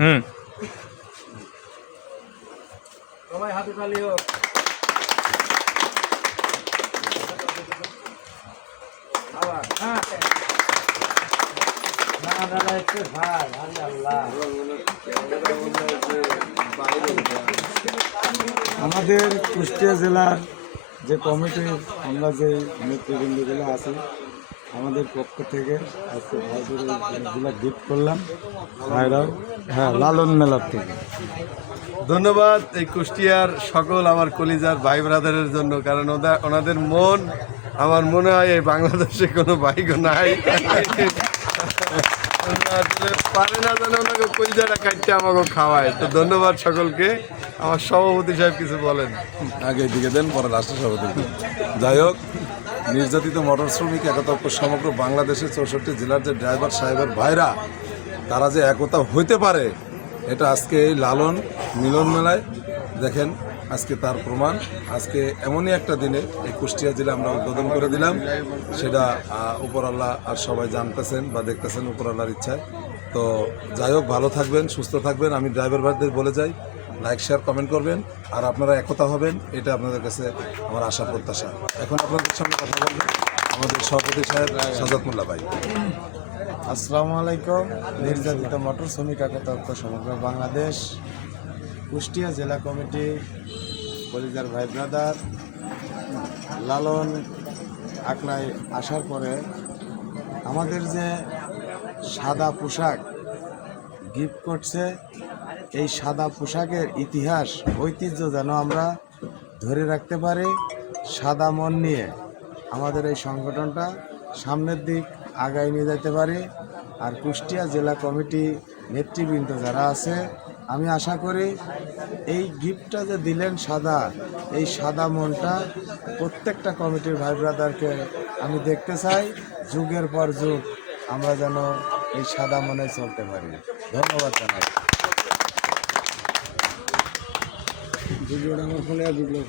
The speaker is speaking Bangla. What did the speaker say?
হুম সবাই হাতে তালি হোক। আবার হ্যাঁ না দাদা একটু ভাই আল্লাহ আমাদের কুষ্টিয়া জেলার যে কমিটির আমরা যে নেতৃবৃন্দগুলো আছি আমাদের পক্ষ থেকে আজকে ভাইদের জিনিসগুলো গিফট করলাম ভাইরাও হ্যাঁ লালন মেলার থেকে। ধন্যবাদ এই কুষ্টিয়ার সকল আমার কলিজার ভাই ব্রাদারের জন্য, কারণ ওনাদের মন আমার মনে হয় এই বাংলাদেশে কোনো ভাইগো নাই পারে না জানে ওনাকে কলিজাটা কাটতে আমাকে খাওয়ায়। তো ধন্যবাদ সকলকে। আমার সভাপতি সাহেব কিছু বলেন। আগে দিকে দেন, পরে রাষ্ট্র সভাপতি। যাই হোক, নির্যাতিত মোটর শ্রমিক একতা ঐক্য সমগ্র বাংলাদেশের 64 জেলার যে ড্রাইভার সাহেবের ভাইরা তারা যে একতা হইতে পারে, এটা আজকে এই লালন মিলন মেলায় দেখেন আজকে তার প্রমাণ। আজকে এমনই একটা দিনে এই কুষ্টিয়া জেলা আমরা উদ্বোধন করে দিলাম, সেটা উপরআল্লাহ আর সবাই জানতেছেন বা দেখতেছেন উপরআল্লাহর ইচ্ছায়। তো যাই হোক, ভালো থাকবেন, সুস্থ থাকবেন। আমি ড্রাইভার ভাইদের বলে যাই, লাইক শেয়ার কমেন্ট করবেন, আর আপনারা একতা হবেন, এটা আপনাদের কাছে আমার আশা প্রত্যাশা। এখন আপনাদের সঙ্গে কথা বলবেন আমাদের সভাপতি সাহেব সাজাদ মোল্লা ভাই। আসসালামু আলাইকুম। নির্যাতিত মোটর শ্রমিক একতা ঐক্য সমগ্র বাংলাদেশ কুষ্টিয়া জেলা কমিটি কলিজার ভাই ব্রাদার লালন আকলায় আসার পরে আমাদের যে সাদা পোশাক গিফট করছে, এই সাদা পোশাকের ইতিহাস ঐতিহ্য যেন আমরা ধরে রাখতে পারি, সাদা মন নিয়ে আমাদের এই সংগঠনটা সামনের দিক আগায় নিয়ে যেতে পারি। আর কুষ্টিয়া জেলা কমিটি নেতৃবৃন্দ যারা আছে, আমি আশা করি এই গিফটটা যে দিলেন সাদা, এই সাদা মনটা প্রত্যেকটা কমিটির ভাই ব্রাদারকে আমি দেখতে চাই। যুগের পর যুগ আমরা যেন এই সাদা মনে চলতে পারি। ধন্যবাদ জানাই।